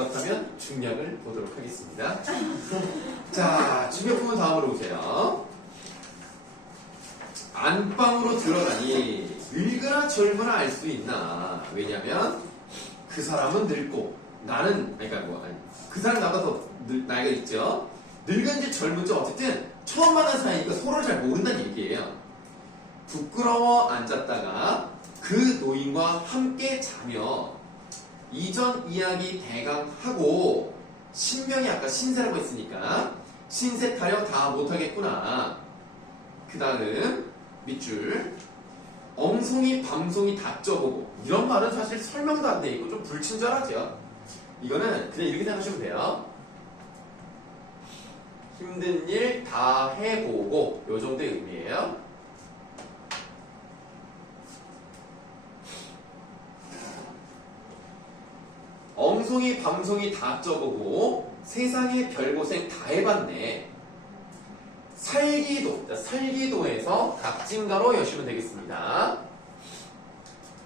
그렇다면 중략을 보도록 하겠습니다. 자, 중략품은 다음으로 보세요. 안방으로 들어가니 늙으나 젊으나 알 수 있나? 왜냐면 그 사람은 늙고 나는 그러니까 뭐 아니, 그 사람 나보다 더 늙- 나이가 있죠. 늙은지 젊은지 어쨌든 처음 만난 사이니까 서로를 잘 모른다는 얘기예요. 부끄러워 앉았다가 그 노인과 함께 자며 이전 이야기 대강 하고 신명이 아까 신세라고 했으니까 신세 타령 다 못하겠구나. 그 다음 밑줄 엉송이 밤송이 다 쪄보고 이런 말은 사실 설명도 안 돼 있고 좀 불친절하죠. 이거는 그냥 이렇게 생각하시면 돼요. 힘든 일 다 해보고 요 정도의 의미예요. 엉송이 밤송이 다 쪄보고 세상에 별고생 다 해봤네. 살기도, 자, 살기도에서 각진가로 여시면 되겠습니다.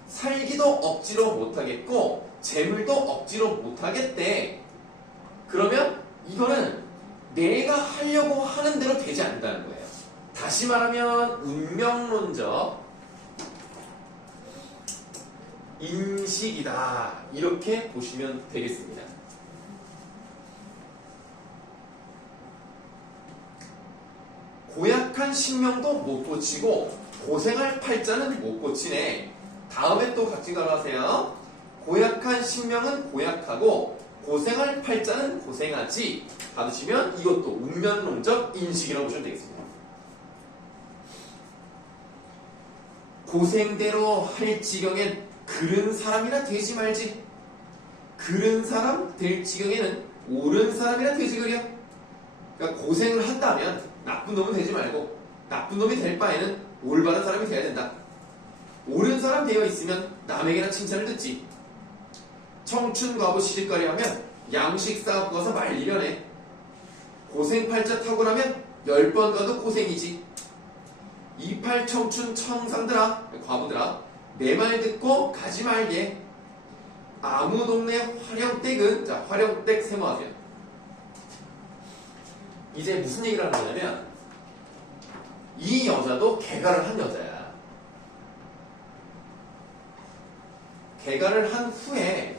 살기도 억지로 못하겠고 재물도 억지로 못하겠대. 그러면 이거는 내가 하려고 하는 대로 되지 않는다는 거예요. 다시 말하면 운명론적 인식이다. 이렇게 보시면 되겠습니다. 고약한 신명도 못 고치고 고생할 팔자는 못 고치네. 다음에 또 각진가로 하세요. 고약한 신명은 고약하고 고생할 팔자는 고생하지. 받으시면 이것도 운면론적 인식이라고 보시면 되겠습니다. 고생대로 할 지경엔 그른 사람이나 되지 말지. 그른 사람 될 지경에는 옳은 사람이나 되지 그려. 그러니까 고생을 한다면 나쁜 놈은 되지 말고 나쁜 놈이 될 바에는 올바른 사람이 돼야 된다. 옳은 사람 되어 있으면 남에게나 칭찬을 듣지. 청춘 과부 시집가리 하면 양식 싸고 가서 말리려네. 고생 팔자 탁월하면 열 번 가도 고생이지. 이팔 청춘 청상들아 과부들아 내 말 듣고 가지 말게. 아무 동네 화령댁은 자 화령댁 세모하세요. 이제 무슨 얘기를 하는 거냐면 이 여자도 개가를 한 여자야. 개가를 한 후에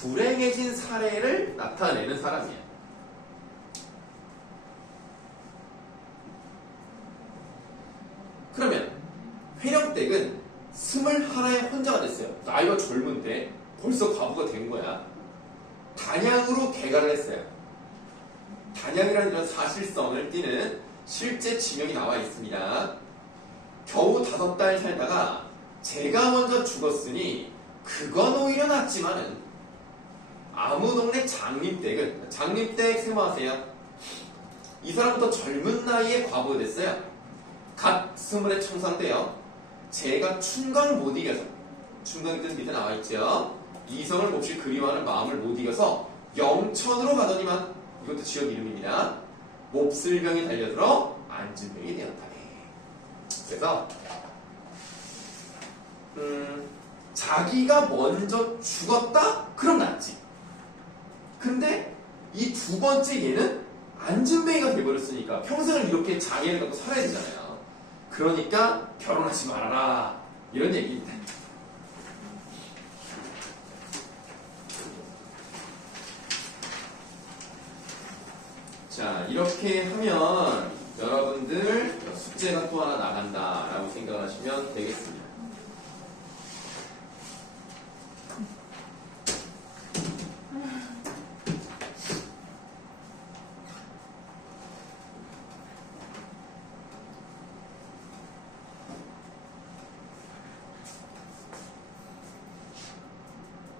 불행해진 사례를 나타내는 사람이야. 그러면 회령댁은 스물 하나의 혼자가 됐어요. 나이가 젊은데 벌써 과부가 된 거야. 단양으로 개가를 했어요. 단양이라는 이런 사실성을 띠는 실제 지명이 나와 있습니다. 겨우 다섯 달 살다가 제가 먼저 죽었으니 그건 오히려 낫지만은 아무 동네 장립댁은 장립댁 세모하세요. 이 사람부터 젊은 나이에 과부가 됐어요. 갓 스물의 청산때요. 제가 충강 못 이겨서 충강이 뜻 밑에 나와 있죠. 이성을 몹시 그리워하는 마음을 못 이겨서 영천으로 가더니만 이것도 지역 이름입니다. 몹쓸 병이 달려들어 안진병이 되었다네. 그래서 음, 자기가 먼저 죽었다? 그럼 낫지. 근데 이 두 번째 얘는 안진뱅이가 돼버렸으니까 평생을 이렇게 장애를 갖고 살아야 되잖아요. 그러니까 결혼하지 말아라. 이런 얘기입니다. 자, 이렇게 하면 여러분들 숙제가 또 하나 나간다라고 생각하시면 되겠습니다.